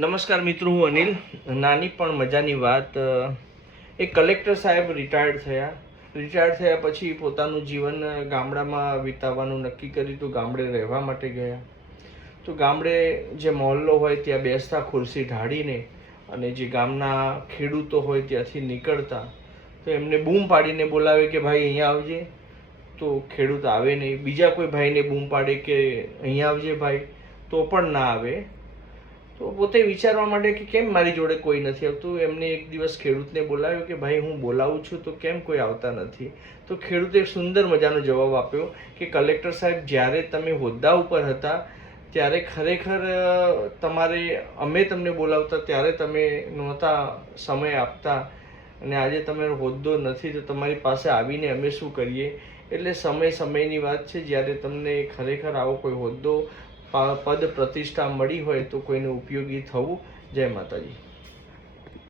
નમસ્કાર મિત્રો, હું અનિલ. નાની પણ મજાની વાત. એક કલેક્ટર સાહેબ રિટાયર્ડ થયા પછી પોતાનું જીવન ગામડામાં વિતાવવાનું નક્કી કર્યું તો ગામડે રહેવા માટે ગયા. તો ગામડે જે મહોલ્લો હોય ત્યાં બેસતા ખુરશી ઢાળીને, અને જે ગામના ખેડૂતો હોય ત્યાંથી નીકળતા તો એમને બૂમ પાડીને બોલાવે કે ભાઈ અહીંયા આવજે. તો ખેડૂત આવે નહીં. બીજા કોઈ ભાઈને બૂમ પાડે કે અહીંયા આવજે ભાઈ, તો પણ ના આવે. તો પોતે વિચારવા માંડે કે કેમ મારી જોડે કોઈ નથી આવતું. એમને એક દિવસ ખેડૂતને બોલાવ્યો કે ભાઈ હું બોલાવું છું તો કેમ કોઈ આવતા નથી. તો ખેડૂતે એક સુંદર મજાનો જવાબ આપ્યો કે કલેક્ટર સાહેબ, જ્યારે તમે હોદ્દા ઉપર હતા ત્યારે ખરેખર અમે તમને બોલાવતા ત્યારે તમે નહોતા સમય આપતા, અને આજે તમે હોદ્દો નથી તો તમારી પાસે આવીને અમે શું કરીએ. એટલે સમયની વાત છે. જ્યારે તમને ખરેખર આવો કોઈ હોદ્દો, પદ, પ્રતિષ્ઠા મળી હોય તો કોઈને ઉપયોગી થવું. જય માતાજી.